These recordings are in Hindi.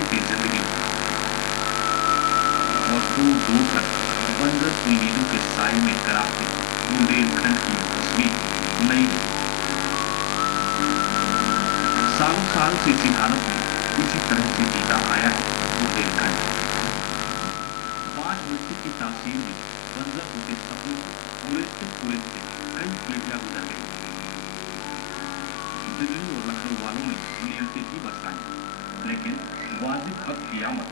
पहाड़ी की जिंदगी और दूर दूर तक बंजर उम्मीदों के साए में कराहते बुंदेलखंड की तस्वीर नई नहीं। सालों साल से इसी हालत में इसी तरह से बीता आया है बुंदेलखंड। 5 मिनट की तासीर में बंजर होते सपनों को उलझते कई पीढ़ियां गुजर गई। दिल्ली और लखनऊ वालों ने नियमते भी बरसाई, लेकिन वाजिब हक की आमद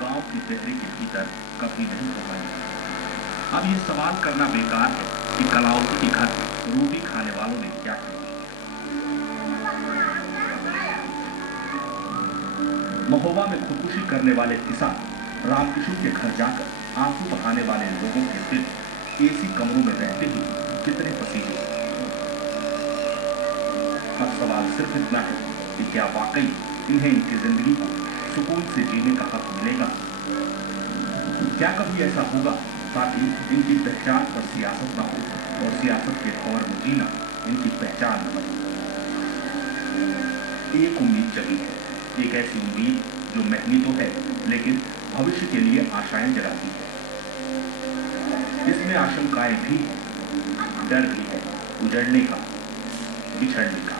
गांव की चेहरे के भीतर कभी नहीं हो पाई। अब ये सवाल करना बेकार है कि कलाओं के घर रोटी खाने वालों ने क्या किया। महोबा में खुदकुशी करने वाले किसान रामकिशोर के घर जाकर आंसू बहाने वाले लोगों के दिल एसी कमरों में रहते ही कितने पसीने। अब सवाल सिर्फ इतना है कि क्या वाकई इन्हें इनकी जिंदगी को सुकून से जीने का हक मिलेगा? क्या कभी ऐसा होगा ताकि इनकी पहचान पर सियासत न हो और सियासत के दौर में जीना इनकी पहचान न बने? एक उम्मीद जगी है, एक ऐसी उम्मीद जो महंगी तो है लेकिन भविष्य के लिए आशाएं जगाती है। इसमें आशंकाएं भी हैं, डर भी है उजड़ने का, बिछड़ने का,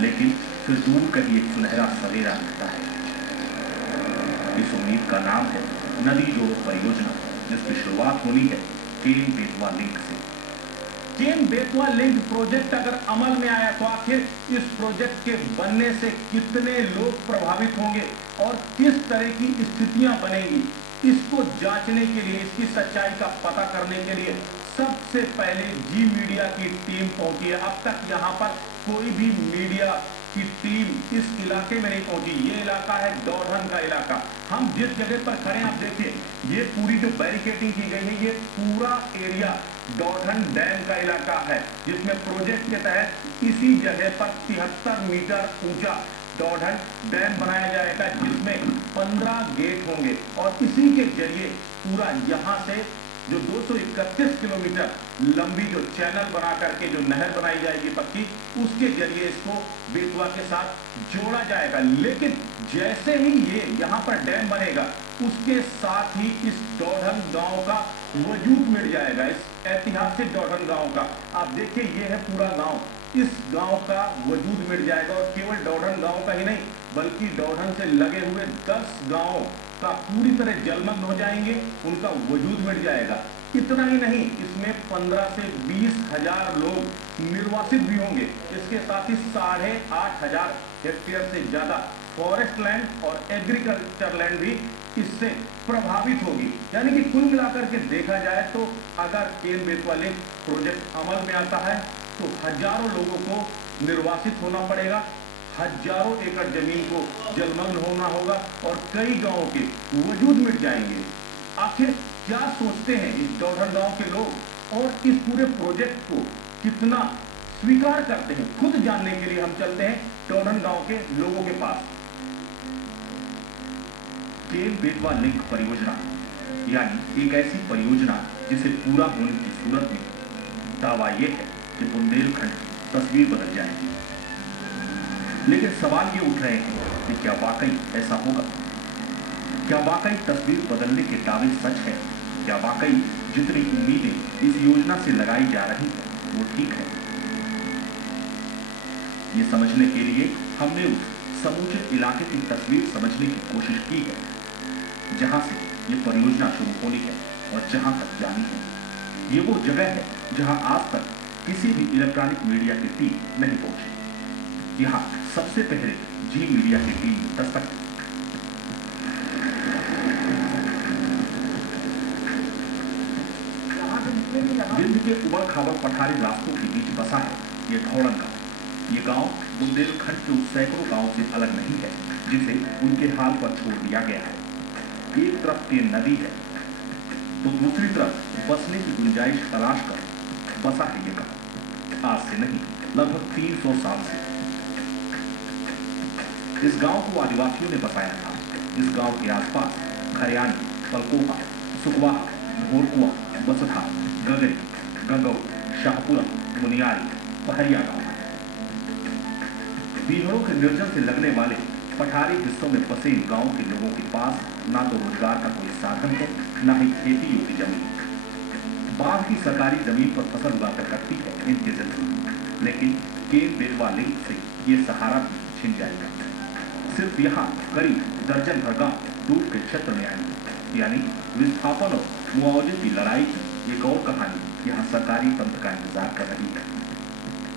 लेकिन फिर दूर कहीं एक सुनहरा सवेरा रहता है। इस उम्मीद का नाम है नदी जोड़ो परियोजना, जिसकी शुरुआत होनी है केन बेतवा लिंक से। केन बेतवा लिंक प्रोजेक्ट अगर अमल में आया तो आखिर इस प्रोजेक्ट के बनने से कितने लोग प्रभावित होंगे और किस तरह की स्थितियां बनेंगी, इसको जांचने के लिए, इसकी सच्चाई का पता करने के लिए सबसे पहले जी मीडिया की टीम पहुंची है। अब तक यहां पर कोई भी मीडिया की टीम इस इलाके में नहीं पहुंची। ये इलाका है डौढन का इलाका। हम जिस जगह पर खड़े हैं, आप देखिए, ये पूरी जो बैरिकेडिंग की गई है, ये पूरा एरिया डौढन डैम का इलाका है, जिसमें प्रोजेक्ट के तहत इसी जगह पर 73 मीटर ऊंचा डौढन डैम बनाया जाएगा, जिसमें 15 गेट होंगे और इसी के जरिए पूरा यहां से जो 231 किलोमीटर लंबी जो चैनल बना करके जो नहर बनाई जाएगी पक्की, उसके जरिए इसको बेतवा के साथ जोड़ा जाएगा। लेकिन जैसे ही ये यहाँ पर डैम बनेगा, उसके साथ ही इस डौढन गांव का वजूद मिट जाएगा, इस ऐतिहासिक डौढन गांव का। आप देखिए, ये है पूरा गांव, इस गांव का वजूद मिट जाएगा और केवल डौढन गांव का ही नहीं, बल्कि डौढन से लगे हुए 10 गांव का पूरी तरह जलमग्न हो जाएंगे, उनका वजूद मिट जाएगा। इतना ही नहीं, इसमें 15 से 20 हजार लोग निर्वासित भी होंगे। इसके साथ ही 8,500 हेक्टेयर से ज्यादा फॉरेस्ट लैंड और एग्रीकल्चर लैंड भी इससे प्रभावित होगी। यानी कि कुल मिलाकर के देखा जाए तो अगर केन बेतवा लिंक प्रोजेक्ट अमल में आता है तो हजारों लोगों को निर्वासित होना पड़ेगा, हजारों एकड़ जमीन को जलमग्न होना होगा और कई गांवों के वजूद मिट जाएंगे। आखिर क्या सोचते हैं इस डौढन गांव के लोग और इस पूरे प्रोजेक्ट को कितना स्वीकार करते हैं, खुद जानने के लिए हम चलते हैं डौढन गांव के लोगों के पास। केन बेतवा लिंक परियोजना यानी एक ऐसी परियोजना जिसे पूरा होने की सूरत में दावा यह है कि बुंदेलखंड तस्वीर बदल जाएगी। लेकिन सवाल ये उठ रहे हैं कि क्या वाकई ऐसा होगा? क्या वाकई तस्वीर बदलने के दावे सच है? क्या वाकई जितनी उम्मीदें इस योजना से लगाई जा रही हैं वो ठीक है? ये समझने के लिए हमने उस समूचे इलाके की तस्वीर समझने की कोशिश की है जहां से ये परियोजना शुरू होनी है और जहां तक जानी है। ये वो जगह है जहां आज तक किसी भी इलेक्ट्रॉनिक मीडिया की टीम नहीं पहुंची। यहाँ सबसे पहले जी मीडिया की टीम दस्तक दी। विंध्य के उबड़ खाबड़ पठारी रास्तों के बीच बसा है ये ढौड़न गांव। ये गांव बुंदेलखंड के उस सैकड़ों गांव से अलग नहीं है जिसे उनके हाल पर छोड़ दिया गया है। एक तरफ के नदी है तो दूसरी तरफ बसने की गुंजाइश तलाश कर बसा है ये गांव। आज से नहीं, लगभग 300 साल से इस गांव को आदिवासियों ने बसाया था। इस गांव के आसपास खरियानी, पलकोहा, सुखवाहा, भोरकुआ, बसथा, गगरी, गंगऊ, शाहपुरा, मुनियारी, पहरिया गांव है। बीहड़ों के निर्जन से लगने वाले पठारी हिस्सों में बसे इन गांवों के लोगों के पास ना तो रोजगार का कोई साधन है, ना ही खेती योग्य जमीन। बाढ़ की सरकारी जमीन पर फसल उगाकर रखती है इनकी जिंदगी, लेकिन केन बेतवा लिंक से ये सहारा भी छिन जाएगा। सिर्फ यहाँ करीब दर्जन भर गांव डूब के क्षेत्र में आएंगे, यानी विस्थापन और मुआवजे की लड़ाई की एक और कहानी यहाँ सरकारी तंत्र का इंतजार कर रही है।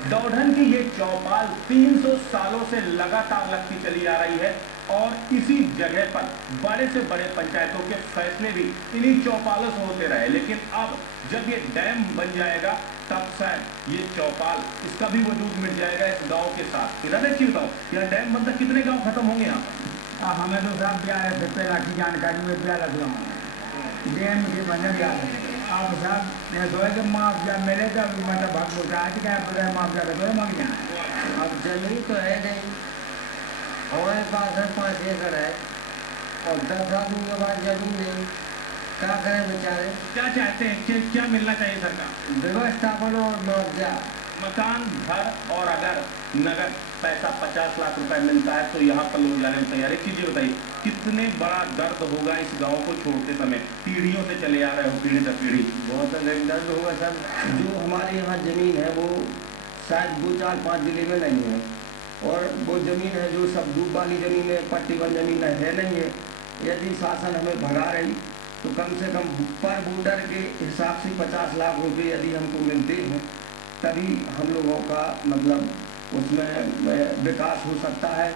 दौड़न की ये चौपाल 300 सालों से लगातार लगती चली आ रही है और इसी जगह पर बड़े से बड़े पंचायतों के फैसले भी इन्हीं चौपालों से होते रहे। लेकिन अब जब ये डैम बन जाएगा तब शायद ये चौपाल इसका भी वजूद मिट जाएगा इस गांव के साथ। इधर एक चीज बताओ, यहाँ डैम बनता कितने गांव खत्म होंगे यहाँ पर? हमें तो साहब ब्याह से पहला की जानकारी में ब्याह लग रहा डैम के बनने ब्याह आप साहब मैं दो जब मुआवजा मिले तब मतलब भाग आज क्या पूरा मुआवजा का तो मांग जाए। अब जमीन तो है नहीं, हमारे पास है 5 एकड़ है और 10 आदमी के पास जमीन नहीं, क्या करें बेचारे? क्या चाहते हैं कि क्या मिलना चाहिए सरकार? व्यवस्थापन और मुआवजा। मकान, घर और अगर नगद पैसा 50 लाख रुपए मिलता है तो यहाँ पर लोग जाने में तैयार। एक चीज बताइए, कितने बड़ा दर्द होगा इस गांव को छोड़ते समय? पीढ़ियों से चले आ रहे हो, पीढ़ी दर पीढ़ी। बहुत अधिक दर्द होगा सर। जो हमारे यहाँ जमीन है वो शायद 2, 4, 5 जिले में नहीं है, और वो जमीन है जो सब डूब वाली जमीन है, पट्टीबंद जमीन है नहीं है। यदि शासन हमें भगा रही तो कम से कम पर बूटर के हिसाब से 50 लाख रुपए यदि हमको मिलते हैं तभी हम लोगों का मतलब उसमें विकास हो सकता है।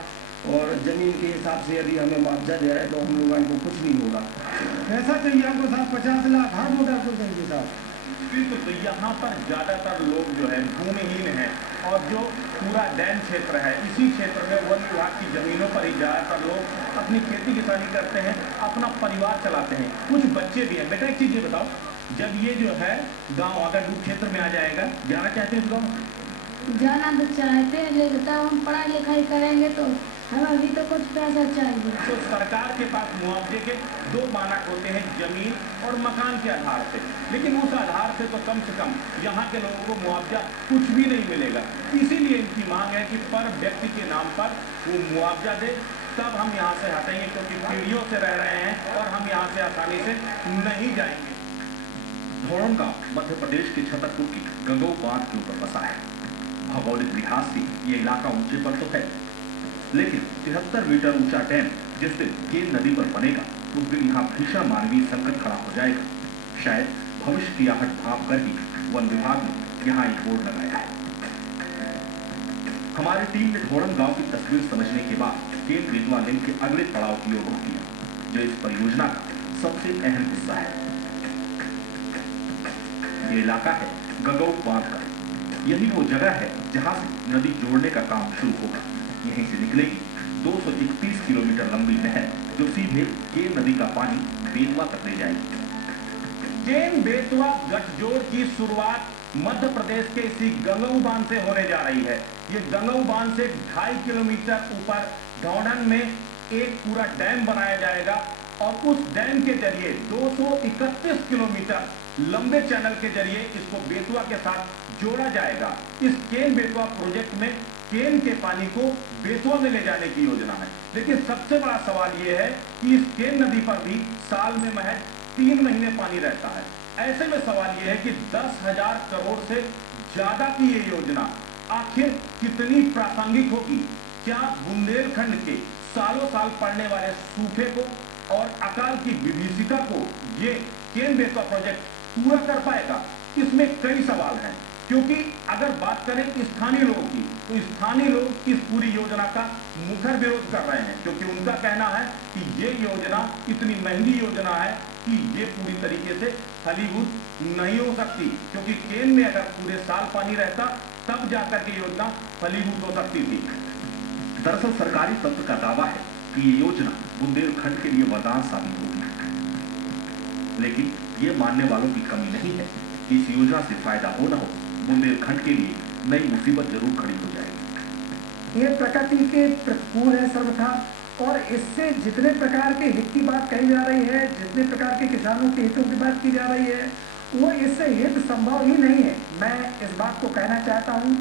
और ज़मीन के हिसाब से यदि हमें मुआवजा दे रहे हैं तो हम लोगों को कुछ नहीं होगा। ऐसा चाहिए हमको साहब 50 लाख हर बूटा को चाहिए साहब। बिल्कुल, तो यहाँ पर ज़्यादातर लोग जो है भूमिहीन हैं और जो पूरा डैम क्षेत्र है इसी क्षेत्र में वन विभाग की ज़मीनों पर ही ज़्यादातर लोग अपनी खेती किसानी करते हैं, अपना परिवार चलाते हैं, कुछ बच्चे भी हैं। बेटा एक चीज़ ये बताओ, जब ये जो है गांव अगर डूब क्षेत्र में आ जाएगा, जाना चाहते हैं इस गाँव? जाना तो चाहते हैं, लेकिन तब हम पढ़ाई लिखाई करेंगे तो हमें अभी तो कुछ पैसा चाहिए। तो सरकार के पास मुआवजे के 2 मानक होते हैं, जमीन और मकान के आधार से, लेकिन उस आधार से तो कम से कम यहाँ के लोगों को मुआवजा कुछ भी नहीं मिलेगा। इसीलिए इनकी मांग है कि पर व्यक्ति के नाम पर वो मुआवजा दे, तब हम यहाँ से हटेंगे, क्योंकि पीढ़ियों से रह रहे हैं और हम यहाँ से आसानी से नहीं जाएंगे। धोड़न गांव मध्य प्रदेश के छतरपुर की गंगो बांध के ऊपर बसा है। भौगोलिक लिहाज से ये इलाका ऊंचे पर तो है, लेकिन 73 मीटर ऊंचा डैम जिस दिन केन नदी पर बनेगा उस दिन यहाँ भीषण मानवीय संकट खड़ा हो जाएगा। शायद भविष्य की आहट भाप कर ही वन विभाग ने यहाँ एक बोर्ड लगाया है। हमारी टीम ने धोड़न गांव की तस्वीर समझने के बाद केन बेतवा लिंक के अगले पड़ाव की ओर रुख किया, जो इस परियोजना का सबसे अहम हिस्सा है। ये इलाका है गंगो बांध का। यही वो जगह है जहां से नदी जोड़ने का काम शुरू होगा। यहीं से निकलेगी 231 किलोमीटर लंबी नहर, जो सीधे केन नदी का पानी बेतवा तक ले जाएगी। केन बेतवा गठजोड़ की शुरुआत मध्य प्रदेश के इसी गंगऊ बांध से होने जा रही है। ये गंगऊ बांध से 2.5 किलोमीटर ऊपर धौड़न में एक पूरा डैम बनाया जाएगा और उस डैम के जरिए 231 किलोमीटर लंबे चैनल के जरिए इसको बेतवा के साथ जोड़ा जाएगा। इस केन बेतवा प्रोजेक्ट में केन के पानी को बेतवा में ले जाने की योजना है। लेकिन सबसे बड़ा सवाल यह है कि इस केन नदी पर भी साल में महज 3 महीने पानी रहता है। ऐसे में सवाल यह है कि 10,000 करोड़ से ज्यादा की ये योजना आखिर कितनी प्रासंगिक होगी? क्या बुंदेलखंड के सालों साल पड़ने वाले सूखे को और अकाल की विभीषिका को ये केन बेतवा प्रोजेक्ट पूरा कर पाएगा? इसमें कई सवाल हैं, क्योंकि अगर बात करें स्थानीय लोगों की तो स्थानीय लोग इस पूरी योजना का मुखर विरोध कर रहे हैं, क्योंकि उनका कहना है कि ये योजना इतनी महंगी योजना है कि ये पूरी तरीके से फलीभूत नहीं हो सकती, क्योंकि केन में अगर पूरे साल पानी रहता तब जाकर के योजना फलीभूत हो सकती थी। दरअसल सरकारी तंत्र का दावा है कि ये योजना बुंदेलखंड के लिए वरदान साबित होगी, लेकिन ये मानने वालों की कमी नहीं है। इस योजना से फायदा हो न हो, बुंदेलखंड के लिए नई मुसीबत जरूर खड़ी हो जाएगी। ये प्रकृति के प्रतिकूल है सर्वथा, और इससे जितने प्रकार के हित की बात कही जा रही है, जितने प्रकार के किसानों के हितों की बात की जा रही है, वो इससे हित संभव ही नहीं है। मैं इस बात को कहना चाहता हूँ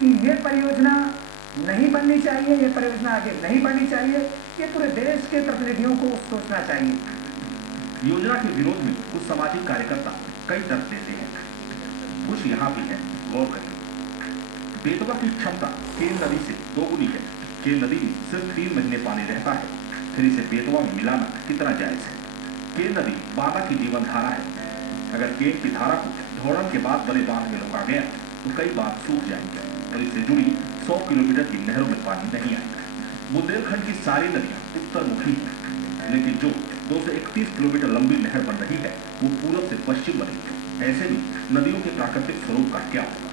कि ये परियोजना नहीं बननी चाहिए, ये परियोजना आगे नहीं बढ़नी चाहिए, ये पूरे देश के प्रतिनिधियों को सोचना चाहिए। योजना के विरोध में कुछ सामाजिक कार्यकर्ता कई तर्क देते हैं, कुछ यहाँ भी है, गौर करें। बेतवा की क्षमता केन नदी से दोगुनी है। केन नदी में सिर्फ 3 महीने पानी रहता है, फिर इसे बेतवा में मिलाना कितना जायज है। केन नदी बाबा की जीवन धारा है। अगर केन की धारा को धोड़न के बाद बड़े बांध में रोका गया तो कई बार सूख जाएंगे और इससे जुड़ी 100 किलोमीटर की नहरों में पानी नहीं आएगा। बुंदेलखंड की सारी नदियां उत्तरमुखी हैं, लेकिन जो 231 किलोमीटर लंबी नहर बन रही है वो पूरब से पश्चिम बनेगी। ऐसे में नदियों के प्राकृतिक स्वरूप का क्या होगा।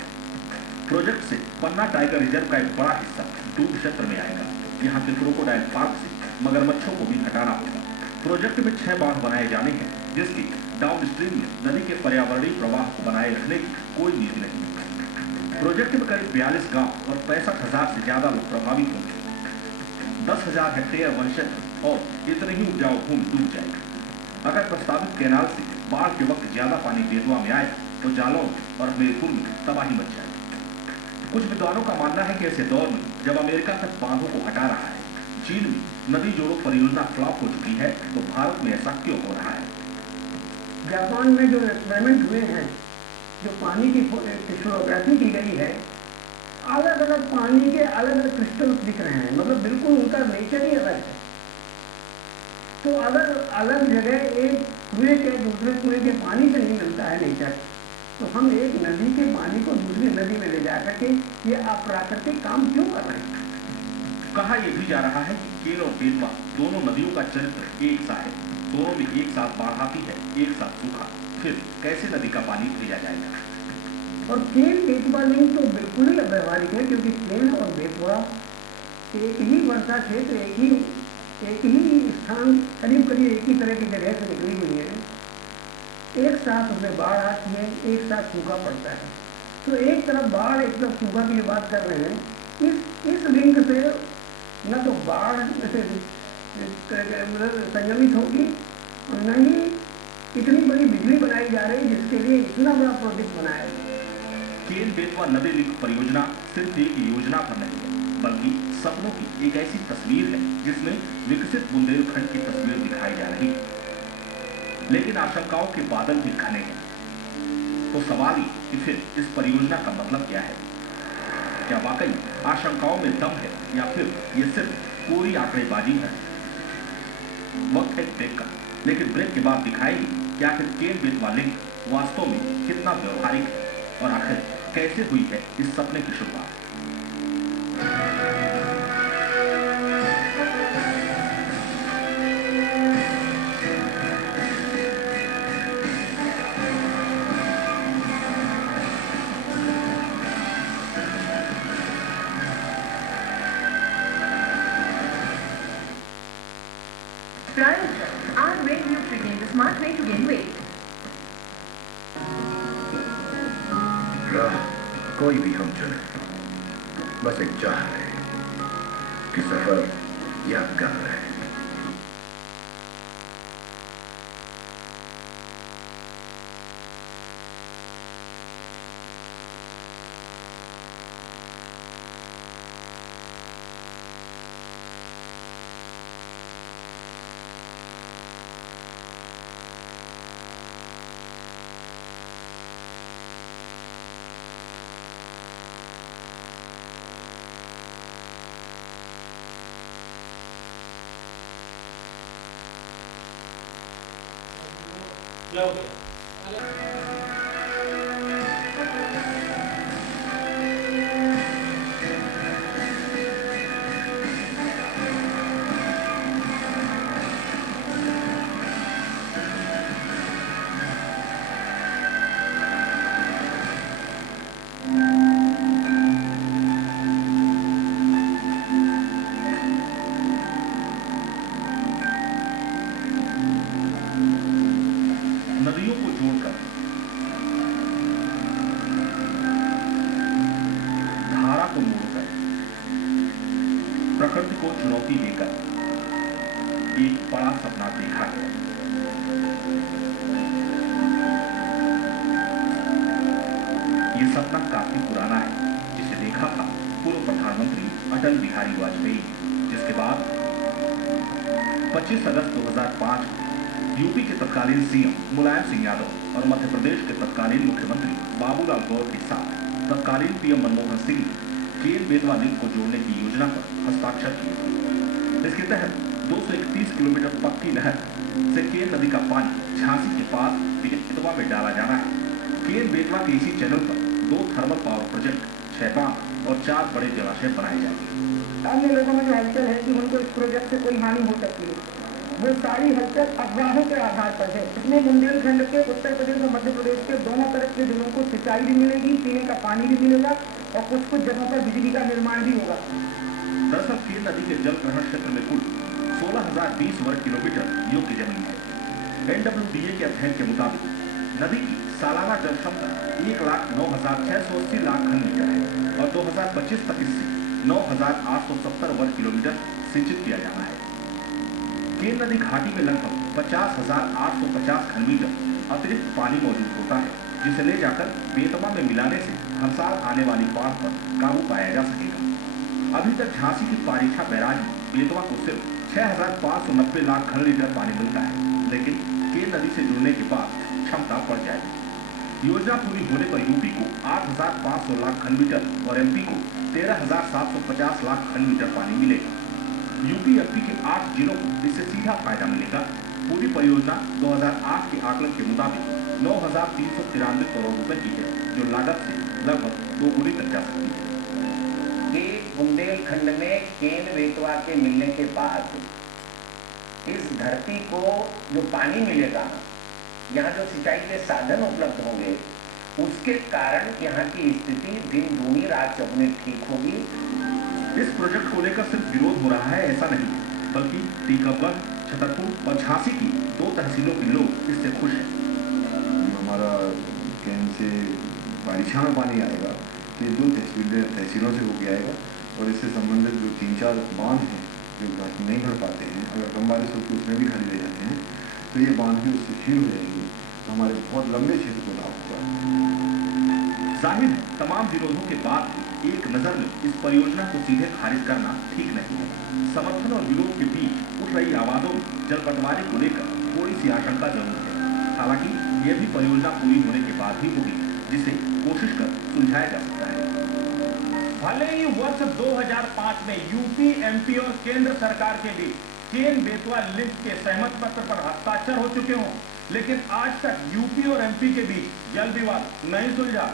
प्रोजेक्ट से पन्ना टाइगर रिजर्व का एक बड़ा हिस्सा डूब क्षेत्र में आएगा। यहाँ के क्रोकोडाइल पार्क से मगरमच्छों को भी हटाना होगा। प्रोजेक्ट में 6 बांध बनाए जाने हैं, जिसकी डाउन स्ट्रीम में नदी के पर्यावरणीय प्रवाह को बनाए रखने की कोई नीति नहीं है। प्रोजेक्ट में करीब 42 गांव और 65,000 से ज्यादा लोग प्रभावित होंगे। 10,000 हेक्टेयर वन क्षेत्र और इतनी ही उपजाऊ भूमि डूब जाएगी। अगर प्रस्तावित कैनाल से बाढ़ के वक्त ज्यादा पानी बेतवा में आए तो जालौन और हमीरपुर में तबाही मच जाएगी। कुछ विद्वानों का मानना है कि ऐसे दौर में जब अमेरिका तक बांधों को हटा रहा है, चीन में नदी जोड़ो परियोजना फ्लॉप हो चुकी है, तो भारत में ऐसा क्यों हो रहा है। जापान में जो एक्सपेरिमेंट हुए हैं, जो पानी की क्रिस्टलोग्राफी की गई है, अलग अलग पानी के अलग अलग क्रिस्टल्स दिख रहे हैं, मतलब बिल्कुल उनका नेचर ही अलग है। तो अगर अलग जगह एक कुएं के दूसरे कुएं के पानी से नहीं मिलता है नेचर, तो हम एक नदी के पानी को दूसरी नदी में ले जा करके ये अप्राकृतिक काम क्यों कर रहे हैं। कहा यह भी जा रहा है कि केन और बेतवा दोनों नदियों का चरित्र एक सा है। दोनों में एक साथ बाढ़ आती है, एक साथ सूखा, फिर कैसे नदी का पानी भेजा जाएगा। और केन बेतवा लिंक तो बिल्कुल ही अव्यवहारिक है, क्योंकि केन और बेतवा एक ही वर्षा क्षेत्र, एक ही स्थान, करीब करीब एक ही तरह की जगह से निकली हुई है। एक साथ उसमें बाढ़ आती है, एक साथ सूखा पड़ता है। तो एक तरफ बाढ़, एक तरफ सूखा की बात कर रहे हैं। इस लिंक से न तो बाढ़ संयमित होगी और न ही इतनी बड़ी बिजली बनाई जा रही जिसके लिए इतना बड़ा प्रोजेक्ट बनाया गया। केन बेतवा नदी लिंक परियोजना सिर्फ एक योजना पर नहीं है, बल्कि सपनों की एक ऐसी तस्वीर है जिसमें विकसित बुंदेलखंड की तस्वीर दिखाई जा रही है। लेकिन आशंकाओं के बादल भी घने हैं। तो सवाल ये कि फिर इस परियोजना का मतलब क्या है। क्या वाकई आशंकाओं में दम है या फिर ये सिर्फ पूरी आंकड़ेबाजी है। वक्त है ब्रेक का, लेकिन ब्रेक के बाद दिखाएगी कि आखिर केन बेतवा लिंक वास्तव में कितना व्यवहारिक है और आखिर कैसे हुई है इस सपने की शुरुआत। Smart way to gain weight. राह कोई भी हम चुने, बस एक चाह है कि सफर यादगार रहे। नदियों को जोड़कर, धारा को मोड़कर, प्रकृति को चुनौती देकर एक बड़ा सपना देखा गया। ये सपना काफी पुराना है, जिसे देखा था पूर्व पूर्व प्रधानमंत्री अटल बिहारी वाजपेयी, जिसके बाद 25 अगस्त 2005 यूपी के तत्कालीन सीएम मुलायम सिंह यादव और मध्य प्रदेश के तत्कालीन मुख्यमंत्री बाबूलाल गौर के साथ तत्कालीन पीएम मनमोहन सिंह ने केन बेतवा लिंक को जोड़ने की योजना पर हस्ताक्षर किए। इसके तहत 231 किलोमीटर पक्की नहर से केन नदी का पानी झांसी के पास बेतवा में डाला जाना है। केन बेतवा के इसी चैनल पर 2 थर्मल पावर प्रोजेक्ट, 6 बांध और 4 बड़े जलाशय बनाए जाएंगे। अन्य लोगों में जो हलचल है कि उनको इस प्रोजेक्ट से कोई हानि हो सकती है, वो सारी हलचल अफवाहों के आधार पर है। इसमें बुंदेलखंड के, उत्तर प्रदेश और मध्य प्रदेश के दोनों तरफ के जिलों को सिंचाई भी मिलेगी, पीने का पानी भी मिलेगा और कुछ जगहों पर बिजली का निर्माण भी होगा। दरअसल केन नदी के जल ग्रहण क्षेत्र में कुल 16,020 वर्ग किलोमीटर योग्य जमीन है। NWDA के अध्ययन के मुताबिक नदी की सालाना जल क्षमता 1,09,680 लाख घन मीटर है और 2025 तक इससे 9,870 वर्ग किलोमीटर सिंचित किया जाना है। केन नदी घाटी में लगभग 50,850 घन मीटर अतिरिक्त पानी मौजूद होता है, जिसे ले जाकर बेतवा में मिलाने से हर साल आने वाली बाढ़ पर काबू पाया जा सकेगा। अभी तक झांसी की पारीछा बैराज में बेतवा को सिर्फ 6,590 लाख घन लीटर पानी मिलता है, लेकिन केन नदी से जुड़ने के बाद क्षमता बढ़ जाएगी। योजना पूरी होने पर यूपी को 8,500 लाख घन मीटर और एमपी को 13,750 लाख घन मीटर पानी मिलेगा। यूपी एमपी के 8 जिलों को इससे सीधा फायदा मिलेगा। पूरी परियोजना 2008 के आकलन के मुताबिक 9,393 करोड़ रुपए की है, जो लागत से लगभग 2 गुनी तक जा सकती है। कि बुंदेलखंड में केन बेतवा के मिलने के बाद इस धरती को जो पानी मिलेगा, यहाँ जो सिंचाई के साधन उपलब्ध होंगे, उसके कारण यहाँ की स्थिति दिन दूनी रात चौगुनी ठीक होगी। इस प्रोजेक्ट को लेकर सिर्फ विरोध हो रहा है ऐसा नहीं, बल्कि टीकमगढ़, छतरपुर और झांसी की 2 तहसीलों के लोग इससे खुश हैं। हमारा केन से बारिशा में पानी आएगा तो 2 तहसीलों से होके आएगा और इससे संबंधित जो 3-4 बांध हैं जो नहीं भर पाते हैं, अगर कम बारिश होती है उसमें भी खाली रह जाते हैं, तो ये बांध भी उससे फील हो जाएगी, तो हमारे बहुत लंबे क्षेत्र को लाभ होगा। जाहिर है तमाम विरोधों के बाद एक नजर में इस परियोजना को सीधे खारिज करना ठीक नहीं है। समर्थन और विरोध के बीच उठ रही आवाजों में जल बंटवारे को लेकर थोड़ी सी आशंका जरूर है। हालांकि यह भी परियोजना पूरी होने के बाद ही होगी, जिसे कोशिश कर सुलझाया जा सकता है। भले ही वर्ष 2005 में यूपी, एमपी और केंद्र सरकार के बीच केन बेतवा लिंक के सहमत पत्र पर हस्ताक्षर हो चुके हों, लेकिन आज तक यूपी और एमपी के बीच जल विवाद नहीं सुलझा।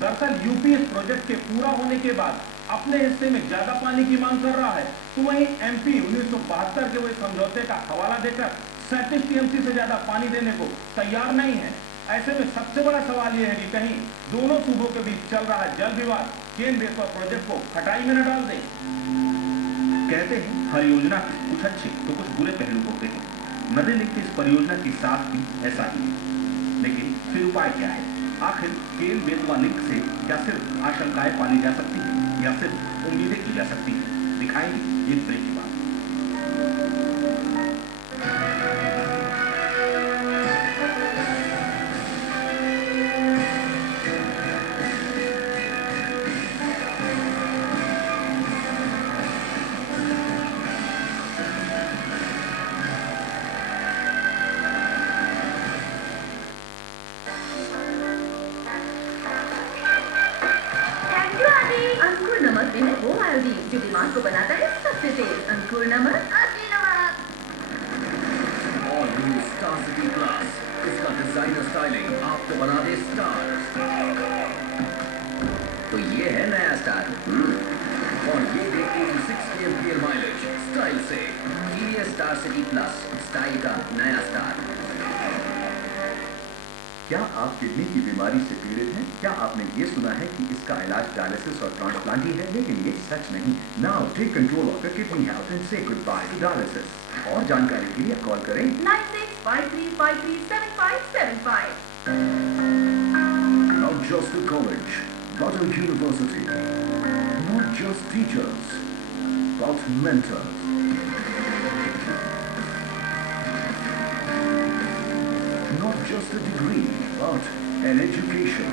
दरअसल यूपी इस प्रोजेक्ट के पूरा होने के बाद अपने हिस्से में ज्यादा पानी की मांग कर रहा है, तो वहीं एमपी 1972 के वही समझौते का हवाला देकर 37 टीएमसी से ज्यादा पानी देने को तैयार नहीं है। ऐसे में सबसे बड़ा सवाल यह है कि कहीं दोनों सूबों के बीच चल रहा जल विवाद केन बेतवा प्रोजेक्ट को खटाई में न डाल दे। कहते हैं हर योजना के कुछ अच्छे तो कुछ बुरे पहलू होते हैं। नदी लिंक की इस परियोजना के साथ भी ऐसा ही है, लेकिन फिर उपाय क्या है? आखिर केन बेतवा लिंक से क्या सिर्फ आशंकाएं पाली जा सकती है या सिर्फ उम्मीदें की जा सकती है? दिखाएंगे एक ब्रेक के बाद। वो आयोडीन जो दिमाग को बनाता है सबसे तेज। अंकुर नमक। और न्यू स्टार सिटी प्लस, इसका डिजाइनर स्टाइलिंग आपको बना दे स्टार। तो ये है नया स्टार और ये दे 86 kmph माइलेज स्टाइल से। ये स्टार सिटी प्लस, स्टाइल का नया स्टार। क्या आप किडनी की बीमारी से पीड़ित हैं? क्या आपने ये सुना है कि इसका इलाज डायलिसिस और ट्रांसप्लांट ही है? लेकिन ये सच नहीं। Now take control of your kidney health and say good bye to dialysis. और जानकारी के लिए कॉल करें 9653537575। Not just a college, but a university. Not just teachers, but mentors. Not just a degree, but an education.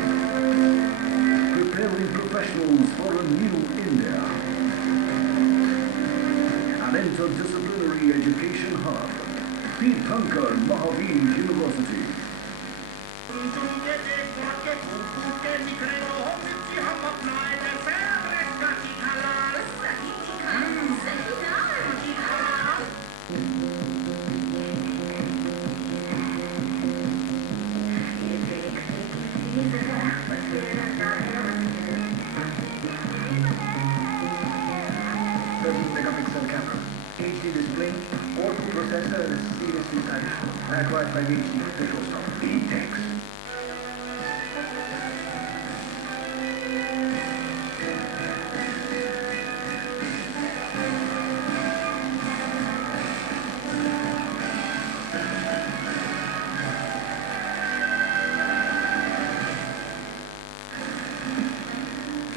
Preparing professionals for a new India. Interdisciplinary Education Hub, Tirthankar Mahavir University. Megapixel camera, HD display, auto processor is seriously stylish, acquired by HD visual stock, E-Tex.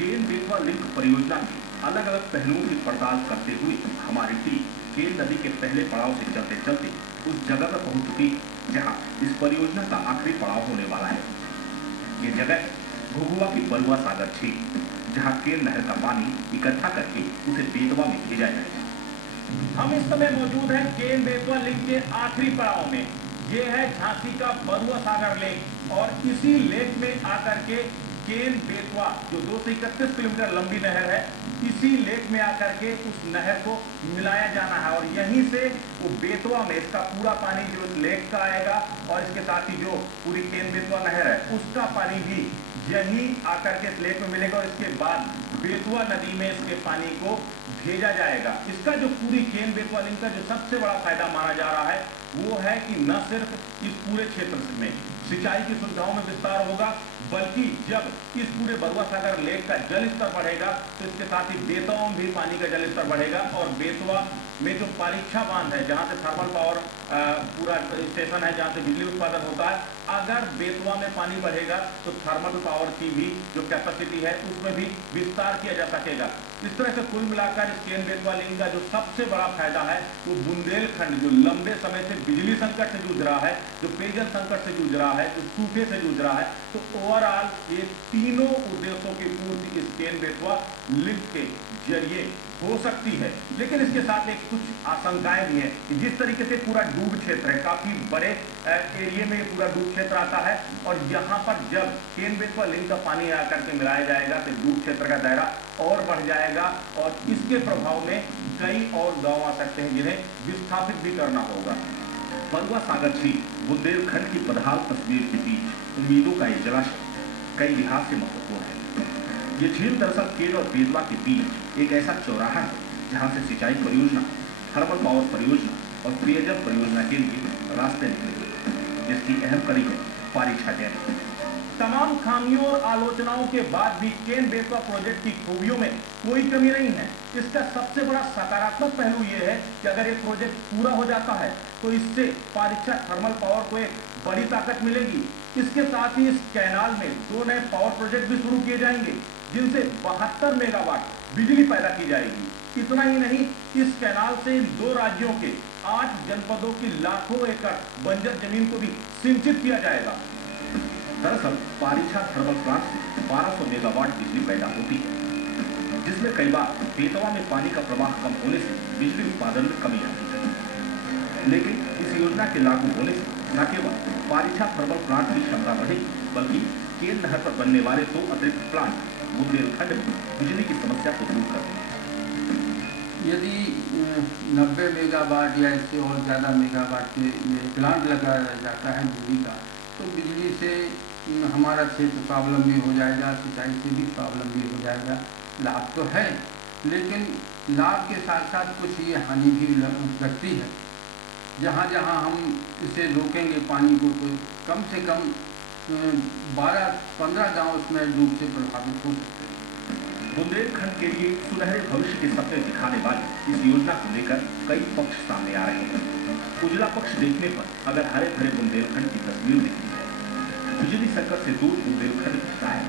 Ken Betwa link परियोजना की अलग अलग पहलुओं की पड़ताल करते हुए हमारी टीम केन नदी के पहले पड़ाव से चलते चलते उस जगह पर पहुंच चुकी जहां इस परियोजना का आखिरी पड़ाव होने वाला है। ये जगह घुघुआ की बरुआ सागर झील, जहां केन नहर का पानी इकट्ठा करके उसे बेतवा में भेजा जाएगा। हम इस समय मौजूद हैं केन बेतवा लिंक के आखिरी पड़ाव में। ये है झांसी का बरुआ सागर लेक और इसी लेक में आकर के केन बेतवा जो 231 किलोमीटर लंबी नहर है, इसी लेक में आकर के उस नहर को मिलाया जाना है और यहीं से वो बेतवा में इसका पूरा पानी जो इस लेक का आएगा और इसके साथ ही जो पूरी केन बेतवा नहर है उसका पानी भी यहीं आकर के इस लेक में मिलेगा और इसके बाद बेतवा नदी में इसके पानी को भेजा जाएगा। इसका जो पूरी केन बेतवा लिंक का जो सबसे बड़ा फायदा माना जा रहा है वो है कि न सिर्फ इस पूरे क्षेत्र में सिंचाई की सुविधाओं में विस्तार होगा, बल्कि जब इस पूरे बरुआ सागर लेक का जल स्तर बढ़ेगा तो इसके साथ ही बेतवा में भी पानी का जल स्तर बढ़ेगा और बेतवा में जो परीक्षा बांध है जहां से थर्मल पावर पूरा स्टेशन है जहां से बिजली उत्पादन होता है, अगर बेतवा में पानी बढ़ेगा तो थर्मल पावर की भी जो कैपेसिटी है उसमें भी विस्तार किया जा सकेगा। इस तरह से कुल मिलाकर इस केन बेतवा लिंक का जो सबसे बड़ा फायदा है वो बुंदेलखंड जो लंबे समय से बिजली संकट से जूझ रहा है, जो पेयजल संकट से जूझ रहा है, जो सूखे से जूझ रहा है, तो ओवरऑल ये तीनों उद्देश्यों की पूर्ति इस केन बेतवा लिंक के जरिए हो सकती है। लेकिन इसके साथ एक कुछ आशंकाएं भी हैं कि जिस तरीके से पूरा डूब क्षेत्र है, काफी बड़े एरिया में पूरा डूब क्षेत्र आता है और यहाँ पर जब केन बेतवा लिंक का पानी आकर के मिलाया जाएगा तो डूब क्षेत्र का दायरा और बढ़ जाएगा और इसके प्रभाव में कई और गांव आ सकते हैं जिन्हें विस्थापित भी करना होगा। बरुआ सागर झील बुंदेलखंड की बदहाल तस्वीर के बीच उम्मीदों का ये जलाशय कई लिहाज से महत्वपूर्ण है। ये झील दरअसल केन और बेतवा के बीच एक ऐसा चौराहा है जहां से सिंचाई परियोजना, थर्मल पावर परियोजना और पेयजल परियोजना के लिए रास्ते निकले, जिसकी अहम कड़ी है पारीक्षा डैम। तमाम खामियों और आलोचनाओं के बाद भी केन बेतवा प्रोजेक्ट की खूबियों में कोई कमी नहीं है। इसका सबसे बड़ा सकारात्मक पहलू यह है कि अगर ये प्रोजेक्ट पूरा हो जाता है तो इससे पारीक्षा थर्मल पावर को एक बड़ी ताकत मिलेगी। इसके साथ ही इस कैनाल में 2 नए पावर प्रोजेक्ट भी शुरू किए जाएंगे जिनसे 72 मेगावाट बिजली पैदा की जाएगी। इतना ही नहीं, इस कैनाल से इन 2 राज्यों के 8 जनपदों की लाखों एकड़ बंजर जमीन को भी सिंचित किया जाएगा। दरअसल पारीक्षा थर्मल प्लांट से 1200 मेगावाट बिजली पैदा होती है, जिसमें कई बार बेतवा में पानी का प्रवाह कम होने से बिजली उत्पादन में कमी आती है। लेकिन इस योजना के लागू होने से न केवल पारीक्षा थर्मल प्लांट की क्षमता बढ़ेगी, बल्कि केन नहर पर बनने वाले 2 अतिरिक्त प्लांट बुंदेलखंड में बिजली की समस्या को दूर कर देंगे। यदि 90 मेगावाट या इससे और ज़्यादा मेगावाट के प्लांट लगाया जाता है बिजली का, तो बिजली से हमारा क्षेत्र स्वावलंबी हो जाएगा, सिंचाई से भी स्वावलंबी हो जाएगा। लाभ तो है, लेकिन लाभ के साथ साथ कुछ ये हानि भी लगती है। जहाँ जहाँ हम इसे रोकेंगे पानी को, तो कम से कम 12-15 गाँव इसमें डूब से प्रभावित हो सकते हैं। बुंदेलखंड के लिए सुनहरे भविष्य के सपने दिखाने वाली इस योजना को लेकर कई पक्ष सामने आ रहे हैं। उजला पक्ष देखने पर अगर हरे भरे बुंदेलखंड की तस्वीर दिखती है, बिजली संकट से दूर बुंदेलखंड दिखता है,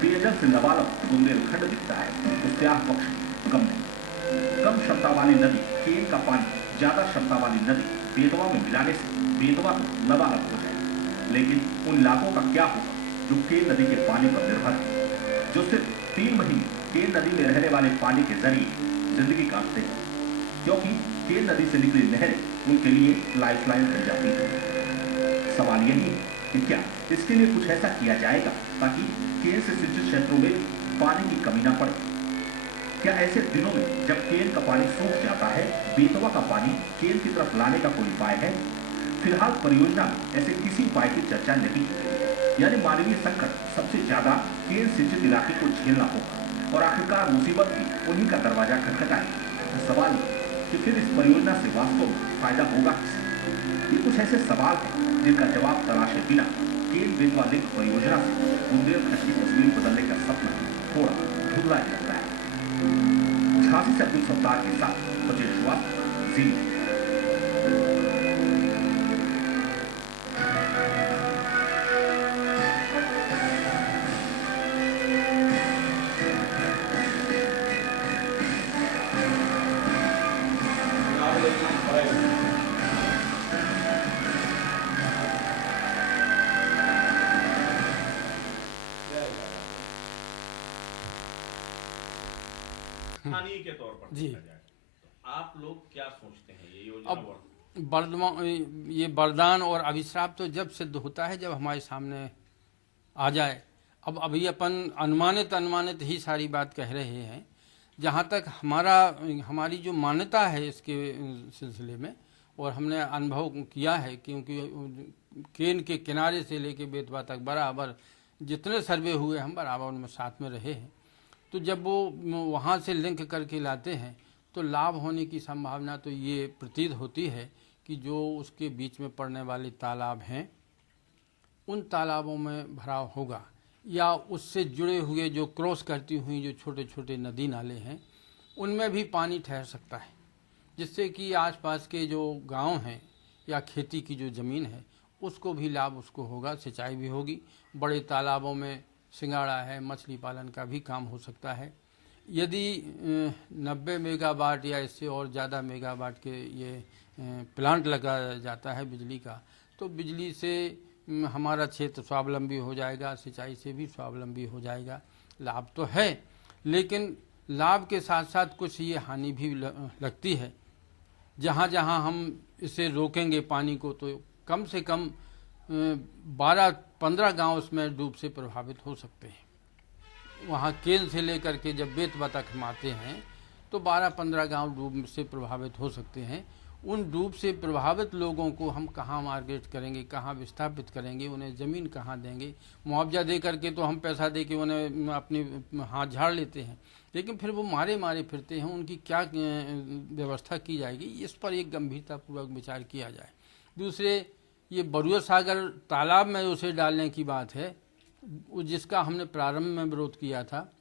पेयजल से लबालब बुंदेलखंड दिखता है, तो त्याग पक्ष कम नहीं। कम क्षमता वाली नदी केन का पानी ज्यादा क्षमता वाली नदी बेतवा में मिलाने से बेतवा को लबालब हो जाए। लेकिन उन लाभों का क्या होगा जो केन नदी के पानी पर निर्भर है, जो सिर्फ 3 महीने केन नदी में रहने वाले पानी के जरिए जिंदगी काटते हैं। क्योंकि केन नदी से निकली नहर उनके लिए लाइफलाइन बन जाती है। सवाल यही है कि क्या इसके लिए कुछ ऐसा किया जाएगा ताकि केन से सिंचित क्षेत्रों में पानी की कमी न पड़े? क्या ऐसे दिनों में जब केन का पानी सूख जाता है, बेतवा का पानी केन की तरफ लाने का कोई उपाय है? फिलहाल परियोजना में ऐसे किसी उपाय की चर्चा नहीं की गई। यानी मानवीय संकट सबसे ज्यादा केन सिंचित इलाके को झेलना होगा और आखिरकार मुसीबत भी उन्हीं का दरवाजा खटखटाएगी। सवाल कि फिर इस परियोजना से वास्तव में फायदा होगा? ये कुछ ऐसे सवाल हैं जिनका जवाब तलाशे बिना केन बेतवा लिंक परियोजना से बुंदेलखंड की तस्वीर बदलने का सपना थोड़ा धुंधला ही लगता है। झांसी से अब्दुल सत्तार के साथ बचे श्रीवास्तव, जी। स्थानीय के तौर पर जी, तो आप लोग क्या सोचते हैं ये योजना? अब ये वरदान और अभिश्राप तो जब सिद्ध होता है जब हमारे सामने आ जाए। अब अभी अपन अनुमानित ही सारी बात कह रहे हैं। जहाँ तक हमारी जो मान्यता है इसके सिलसिले में, और हमने अनुभव किया है, क्योंकि केन के किनारे से लेके बेतवा तक बराबर जितने सर्वे हुए हम बराबर उनमें साथ में रहे हैं। तो जब वो वहाँ से लिंक करके लाते हैं तो लाभ होने की संभावना तो ये प्रतीत होती है कि जो उसके बीच में पड़ने वाले तालाब हैं उन तालाबों में भराव होगा, या उससे जुड़े हुए जो क्रॉस करती हुई जो छोटे छोटे नदी नाले हैं उनमें भी पानी ठहर सकता है, जिससे कि आसपास के जो गांव हैं या खेती की जो ज़मीन है उसको भी लाभ उसको होगा, सिंचाई भी होगी। बड़े तालाबों में सिंगाड़ा है, मछली पालन का भी काम हो सकता है। यदि 90 मेगावाट या इससे और ज़्यादा मेगावाट के ये प्लांट लगाया जाता है बिजली का, तो बिजली से हमारा क्षेत्र स्वावलंबी हो जाएगा, सिंचाई से भी स्वावलंबी हो जाएगा। लाभ तो है, लेकिन लाभ के साथ साथ कुछ ये हानि भी लगती है। जहाँ जहाँ हम इसे रोकेंगे पानी को, तो कम से कम 12-15 गांव उसमें डूब से प्रभावित हो सकते हैं। वहाँ केन से लेकर के जब बेतवा तक हम आते हैं तो 12-15 गांव डूब से प्रभावित हो सकते हैं। उन डूब से प्रभावित लोगों को हम कहाँ मार्केट करेंगे, कहाँ विस्थापित करेंगे, उन्हें ज़मीन कहाँ देंगे? मुआवजा दे करके तो हम पैसा दे के उन्हें अपनी हाथ झाड़ लेते हैं, लेकिन फिर वो मारे फिरते हैं, उनकी क्या व्यवस्था की जाएगी, इस पर एक गंभीरतापूर्वक विचार किया जाए। दूसरे, ये बरुआ सागर तालाब में उसे डालने की बात है, जिसका हमने प्रारंभ में विरोध किया था,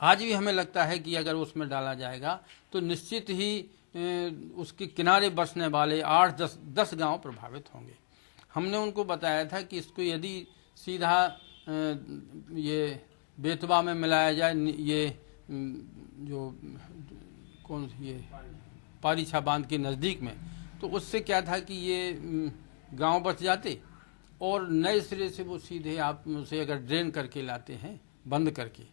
आज भी हमें लगता है कि अगर उसमें डाला जाएगा तो निश्चित ही उसके किनारे बसने वाले 8-10 गांव प्रभावित होंगे। हमने उनको बताया था कि इसको यदि सीधा ये बेतवा में मिलाया जाए, ये जो ये पारीछा बांध के नज़दीक में, तो उससे क्या था कि ये गांव बच जाते और नए सिरे से वो सीधे आप उसे अगर ड्रेन करके लाते हैं बंद करके,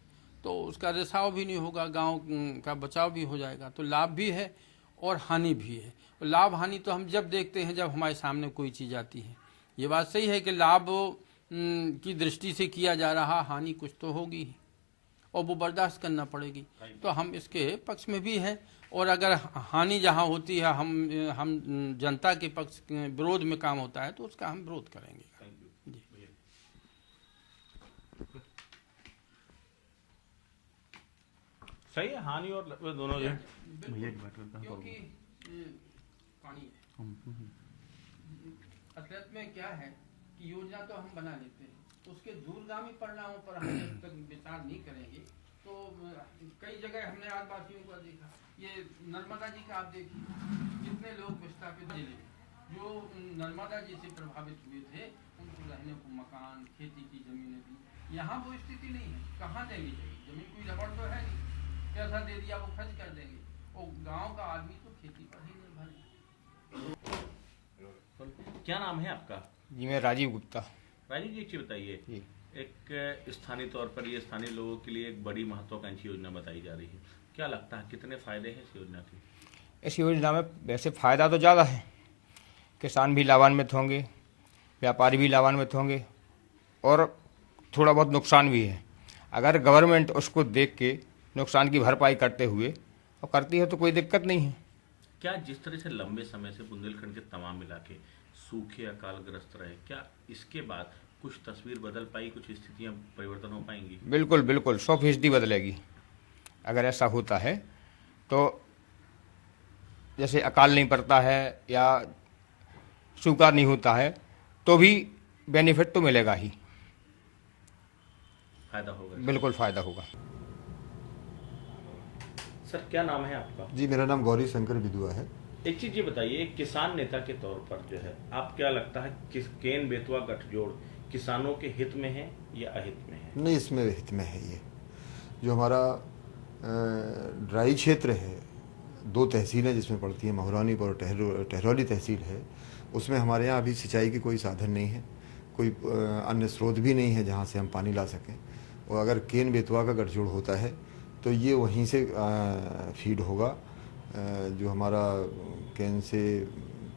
तो उसका रिसाव भी नहीं होगा, गांव का बचाव भी हो जाएगा। तो लाभ भी है और हानि भी है। लाभ हानि तो हम जब देखते हैं जब हमारे सामने कोई चीज़ आती है। ये बात सही है कि लाभ की दृष्टि से किया जा रहा, हानि कुछ तो होगी और वो बर्दाश्त करना पड़ेगी। तो हम इसके पक्ष में भी हैं, और अगर हानि जहाँ होती है हम जनता के पक्ष विरोध में काम होता है तो उसका हम विरोध करेंगे। जी, सही है, हानि और दोनों जो भैया की बात करता हूँ। पानी असलियत में क्या है कि योजना तो हम बना लेते हैं, उसके दूरगामी परिणामों पर हम जब तक विचार नहीं करेंगे तो कई जगह हमने आदिवासियों को देखा, ये नर्मदा जी का आप देखिए कितने लोग विस्थापित जिले जो नर्मदा जी से प्रभावित हुए थे, उनको रहने को मकान, खेती की जमीनें दी। यहाँ वो स्थिति नहीं है, कहाँ देंगे जमीन? कोई रबड़ तो है नहीं, पैसा दे दिया वो खर्च कर देंगे, और गांव का आदमी तो खेती पर ही निर्भर है। क्या नाम है आपका? जी, मैं राजीव गुप्ता। राजीव जी, एक चीज बताइए, एक स्थानीय तौर पर ये स्थानीय लोगों के लिए एक बड़ी महत्वाकांक्षी योजना बताई जा रही है, क्या लगता है कितने फायदे हैं इस योजना के? इस योजना में वैसे फ़ायदा तो ज़्यादा है, किसान भी लाभान्वित होंगे, व्यापारी भी लाभान्वित होंगे और थोड़ा बहुत नुकसान भी है। अगर गवर्नमेंट उसको देख के नुकसान की भरपाई करते हुए और करती है तो कोई दिक्कत नहीं है। क्या जिस तरह से लंबे समय से बुंदेलखंड के तमाम इलाके सूखे अकालग्रस्त रहे, क्या इसके बाद कुछ तस्वीर बदल पाई, कुछ स्थितियां परिवर्तन हो पाएंगी? बिल्कुल बिल्कुल 100% बदलेगी। अगर ऐसा होता है तो जैसे अकाल नहीं पड़ता है या सूखा नहीं होता है तो भी बेनिफिट तो मिलेगा ही, फायदा होगा। बिल्कुल फ़ायदा होगा। सर क्या नाम है आपका? जी मेरा नाम गौरी शंकर विदुआ है। एक चीज ये बताइए, एक किसान नेता के तौर पर जो है आप क्या लगता है कि केन बेतवा गठजोड़ किसानों के हित में है या अहित में है? नहीं, इसमें हित में है। ये जो हमारा ड्राई क्षेत्र है, 2 तहसीलें जिसमें पड़ती हैं, महुरानी और टहरौली तहसील है, उसमें हमारे यहाँ अभी सिंचाई की कोई साधन नहीं है, कोई अन्य स्रोत भी नहीं है जहाँ से हम पानी ला सकें। और अगर केन बेतवा का गठजोड़ होता है तो ये वहीं से फीड होगा। जो हमारा केन से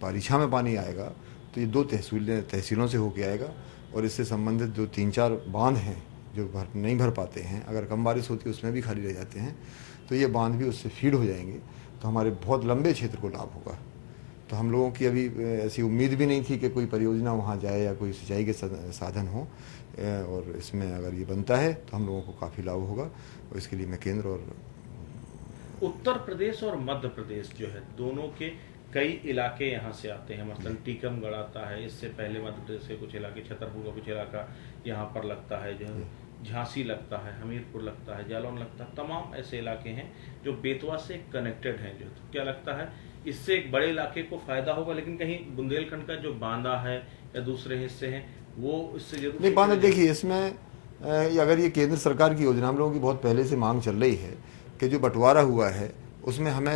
पारीछा में पानी आएगा तो ये 2 तहसीलों से होके आएगा और इससे संबंधित जो 3-4 बांध हैं जो नहीं भर पाते हैं, अगर कम बारिश होती है उसमें भी खाली रह जाते हैं, तो ये बांध भी उससे फीड हो जाएंगे, तो हमारे बहुत लंबे क्षेत्र को लाभ होगा। तो हम लोगों की अभी ऐसी उम्मीद भी नहीं थी कि कोई परियोजना वहाँ जाए या कोई सिंचाई के साधन हो, और इसमें अगर ये बनता है तो हम लोगों को काफ़ी लाभ होगा। और इसके लिए मैं केंद्र और उत्तर प्रदेश और मध्य प्रदेश जो है दोनों के कई इलाके यहाँ से आते हैं, मसलन टीकमगढ़ आता है, इससे पहले मध्य प्रदेश के कुछ इलाके, छतरपुर का कुछ इलाका यहाँ पर लगता है, जो है झांसी लगता है, हमीरपुर लगता है, जालौन लगता है, तमाम ऐसे इलाके हैं जो बेतवा से कनेक्टेड हैं। जो तो क्या लगता है इससे एक बड़े इलाके को फायदा होगा, लेकिन कहीं बुंदेलखंड का जो बांदा है या दूसरे हिस्से हैं वो इससे जरूर नहीं। बांदा देखिए, इसमें अगर ये केंद्र सरकार की योजना, हम लोगों की बहुत पहले से मांग चल रही है कि जो बंटवारा हुआ है उसमें हमें